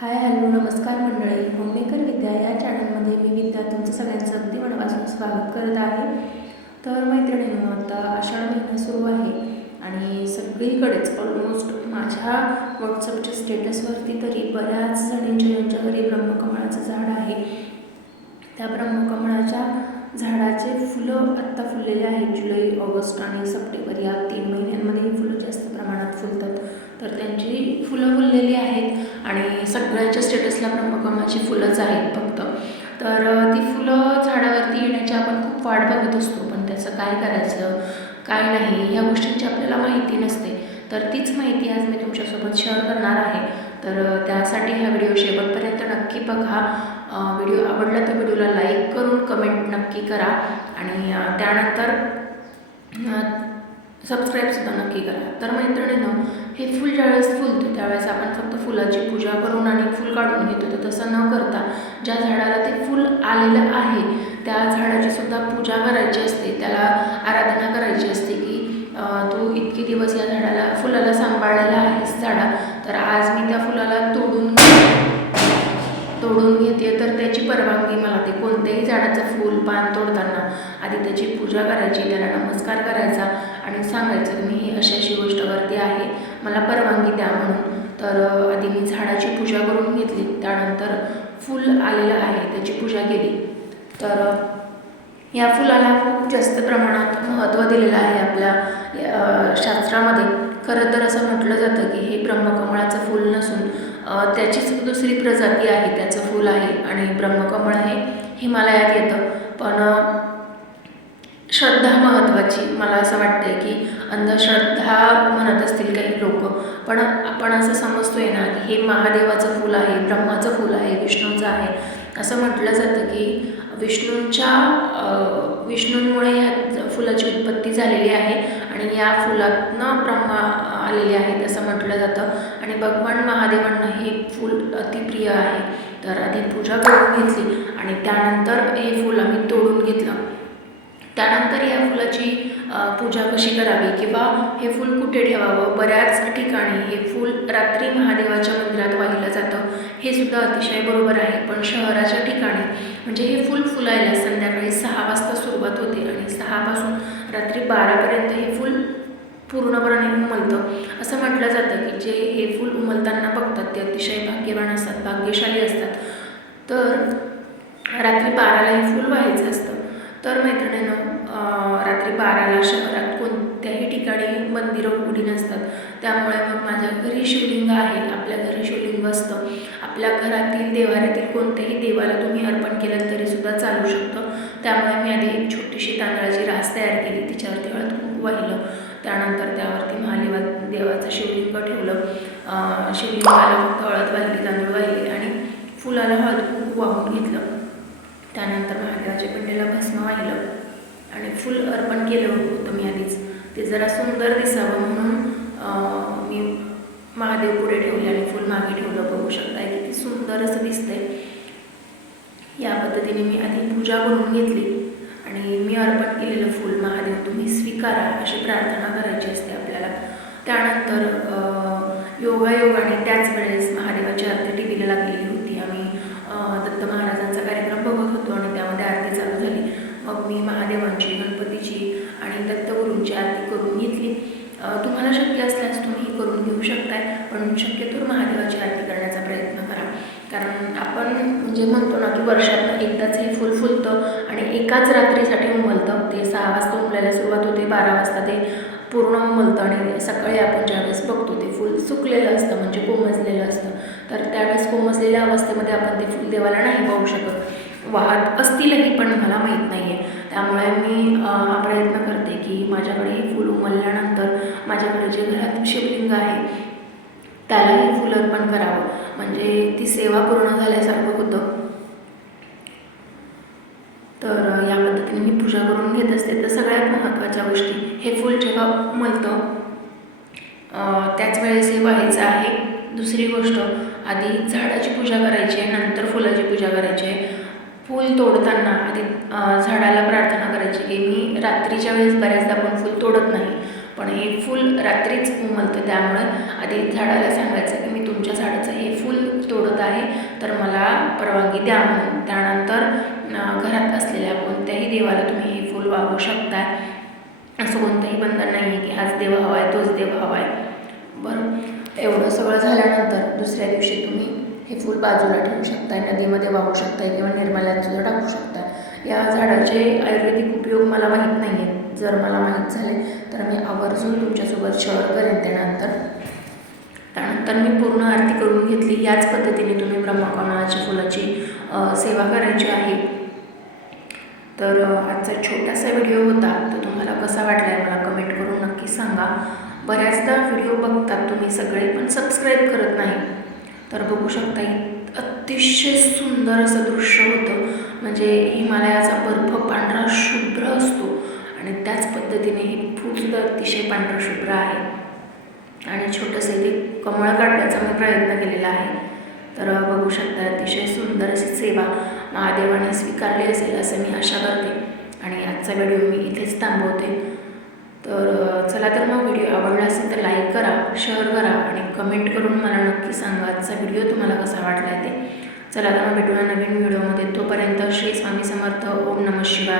Hi hello नमस्कार मंडळी. Homemaker विद्या या चॅनलमध्ये मी विद्या तुमचं सगळ्यांचं अगदी मनापासून स्वागत करत आहे. तर मैत्रिणींनो आता आषाढ महिना सुरू आहे आणि सगळीकडेच ऑलमोस्ट माझ्या व्हॉट्सअपच्या स्टेटसवरती तरी बऱ्याच जणींच्या ज्यांच्या घरी ब्रह्मकमळाचं झाड आहे. त्या ब्रह्मकमळाच्या झाडाचे फुलं आत्ता फुललेले आहेत. जुलै ऑगस्ट आणि सप्टेंबर या तीन महिन्यांमध्ये ही फुलं जास्त प्रमाणात फुलतात. तर त्यांची फुलं फुललेली सगळ्यांच्या स्टेटसला ब्रह्मकमळाची फुलंच आहेत फक्त. तर ती फुलं झाडावरती येण्याची आपण खूप वाट बघत असतो पण त्याचं काय करायचं काय नाही ह्या गोष्टींची आपल्याला माहिती नसते. तर तीच माहिती आज मी तुमच्यासोबत शेअर करणार आहे. तर त्यासाठी हा व्हिडिओ शेवटपर्यंत नक्की बघा. व्हिडिओ आवडला तर व्हिडिओला लाईक करून कमेंट नक्की करा. आणि त्यानंतर सबस्क्राईबसुद्धा नक्की करा. तर मैत्रिणीनं हे फुल ज्यावेळेस फुलतो त्यावेळेस आपण फक्त फुलाची पूजा करून आणि फूल काढून घेतो. तर तसं न करता ज्या झाडाला ते फूल आलेलं आहे त्या झाडाची सुद्धा पूजा करायची असते. त्याला आराधना करायची असते की तू इतके दिवस या झाडाला फुलाला सांभाळलेला आहेस झाडा तर आज मी त्या फुलाला तोडून तोडून घेते. तर त्याची परवानगी मला ते कोणत्याही झाडाचं फूल पान तोडताना आधी त्याची पूजा करायची त्याला नमस्कार करायचा आणि सांगायचं मी ही अशी अशी गोष्ट करते आहे. मला परवानगी द्या म्हणून तर आधी मी झाडाची पूजा करून घेतली. त्यानंतर फूल आलेलं आहे त्याची पूजा केली. तर या फुलाला खूप जास्त प्रमाणात महत्त्व दिलेलं आहे आपल्या शास्त्रामध्ये. खरं तर असं म्हटलं जातं की हे ब्रह्मकमळाचं फूल नसून त्याचीच दुसरी प्रजाती आहे त्याचं फूल आहे. आणि ब्रह्मकमळ हे हिमालयात येतं. पण श्रद्धा महत्त्वाची. मला असं वाटतं की अंधश्रद्धा म्हणत असतील काही लोक. पण आपण असं समजतो आहे ना की हे महादेवाचं फूल आहे ब्रह्माचं फूल आहे विष्णूचं आहे. असं म्हटलं जातं की विष्णूंच्या विष्णूंमुळे ह्या फुलाची उत्पत्ती झालेली आहे आणि या फुलातनं ब्रह्मा आलेले आहेत असं म्हटलं जातं. आणि भगवान महादेवांना हे फूल अतिप्रिय आहे. तर आधी पूजा करून घेतली आणि त्यानंतर हे फूल आम्ही तोडून घेतलं. त्यानंतर या फुलाची पूजा कशी करावी किंवा हे फूल कुठे ठेवावं? बऱ्याच ठिकाणी हे फूल रात्री महादेवाच्या मंदिरात वाहिलं जातं. हे सुद्धा अतिशय बरोबर आहे. पण शहराच्या ठिकाणी म्हणजे हे फूल फुलायला संध्याकाळी सहा वाजता सुरुवात होते आणि सहापासून रात्री बारापर्यंत हे फूल पूर्णपणे उमलतं. असं म्हटलं जातं की जे हे फूल उमलताना बघतात ते अतिशय भाग्यवान असतात भाग्यशाली असतात. तर रात्री बाराला हे फूल व्हायचं असतं. तर मैत्रिणीनं रात्री बाराला शहरात कोणत्याही ठिकाणी मंदिरं उघडी नसतात. त्यामुळे मग माझ्या घरी शिवलिंग आहे आपल्या घरी शिवलिंग असतं. आपल्या घरातील देवाऱ्यातील कोणत्याही देवाला तुम्ही अर्पण केलं तरीसुद्धा चालू शकतं. त्यामुळे मी आधी एक छोटीशी तांदळाची रास तयार केली तिच्यावरती हळद कुंकू वाहिलं. त्यानंतर त्यावरती महादेवा देवाचं शिवलिंग ठेवलं. शिवलिंगाला फक्त हळद वाहिली तांदूळ वाहिले आणि फुलाला हळद कुंकू वाहून घेतलं. त्यानंतर महादेवाच्या पिंडीला भस्म वाहिलं आणि फुल अर्पण केलं होतं मी आधीच ते जरा सुंदर दिसावं म्हणून मी महादेव पुढे ठेवले आणि फुल मागे ठेवलं. बघू शकताय किती सुंदर असं दिसतंय. या पद्धतीने मी आधी पूजा करून घेतली आणि मी अर्पण केलेलं फुल महादेव तुम्ही स्वीकारा अशी प्रार्थना करायची असते आपल्याला. त्यानंतर योगायोगाने त्याच वेळेस महादेवाची आरती टी व्हीला लागलेली होती आम्ही अं, दत्त महाराजांचा कार्यक्रम बघत होतो आणि त्यामध्ये आरती चालू झाली मग मी महादेवांची गणपतीची आणि दत्तगुरूंची आरती करून घेतली अं, तुम्हाला शक्य असल्यास तुम्ही करून घेऊ म्हणून शक्यतो महादेवाची आरती करण्याचा प्रयत्न करा. कारण आपण म्हणजे म्हणतो ना की वर्षातनं एकदाच हे फुल फुलतं आणि एकाच रात्रीसाठी उमलतं. ते सहा वाजता उमलायला सुरुवात होते बारा वाजता ते पूर्ण उमलतं आणि सकाळी आपण ज्यावेळेस बघतो ते फूल सुकलेलं असतं म्हणजे कोमजलेलं असतं. तर त्यावेळेस कोमजलेल्या अवस्थेमध्ये आपण ते फुल देवाला नाही वाहू शकत. वाहत असतीलही पण मला माहीत नाही आहे त्यामुळे मी प्रयत्न करते की माझ्याकडे हे उमलल्यानंतर माझ्याकडे जे घरात शिवलिंग आहे त्यालाही फुल अर्पण करावं. म्हणजे ती सेवा पूर्ण झाल्यासारखं होतं. तर या पद्धतीने मी पूजा करून घेत असते. तर सगळ्यात महत्त्वाच्या गोष्टी हे फूल जेव्हा उमलतं त्याच वेळेस हे व्हायचं आहे. दुसरी गोष्ट आधी झाडाची पूजा करायची आहे नंतर फुलाची पूजा करायची आहे. फूल तोडताना आधी झाडाला प्रार्थना करायची की मी रात्रीच्या वेळेस बऱ्याचदा आपण फूल तोडत नाही. पण हे फूल रात्रीच उमलतं त्यामुळे आधी झाडाला सांगायचं की मी तुमच्या झाडाचं हे फूल तोडत आहे तर मला परवानगी द्या म्हणून. त्यानंतर घरात असलेल्या कोणत्याही देवाला तुम्ही हे फूल वाहू शकता. असं कोणतंही बंधन नाही आहे की हाच देव हवा आहे तोच देव हवा आहे बरं. एवढं सगळं झाल्यानंतर दुसऱ्या दिवशी तुम्ही हे फूल बाजूला ठेवू शकता नदीमध्ये वाहू शकताय किंवा निर्मल्यात सुद्धा टाकू शकता. या झाडाचे आयुर्वेदिक उपयोग मला माहीत नाही आहेत जर मला माहीत झाले तर मी आवर्जून तुमच्यासोबत शेअर करेन त्यानंतर. त्यानंतर मी पूर्ण आरती करून घेतली. याच पद्धतीने तुम्ही ब्रह्मकमळाच्या फुलाची सेवा करायची आहे. तर आजचा छोटासा व्हिडिओ होता तो तुम्हाला कसा वाटला आहे मला कमेंट करून नक्की सांगा. बऱ्याचदा व्हिडिओ बघतात तुम्ही सगळे पण सबस्क्राईब करत नाही. तर बघू शकता अतिशय सुंदर असं दृश्य होतं. म्हणजे हिमालयाचा बर्फ पांढरा शुभ्र असतो. आणि त्याच पद्धतीने हे फूलसुद्धा अतिशय पांढरशुभ्र आहे. आणि छोटंसं इथे कमळ काढण्याचा मी प्रयत्न केलेला आहे. तर बघू शकता अतिशय सुंदर अशी सेवा महादेवाने स्वीकारली असेल असं मी आशा करते. आणि आजचा व्हिडिओ मी इथेच थांबवते. तर चला तर मग व्हिडिओ आवडला असेल तर लाईक करा शेअर करा आणि कमेंट करून मला नक्की सांगा आजचा व्हिडिओ तुम्हाला कसा वाटला ते. चला तर मग भेटूया नवीन व्हिडिओमध्ये. तोपर्यंत श्री स्वामी समर्थ. ओम नमः शिवाय.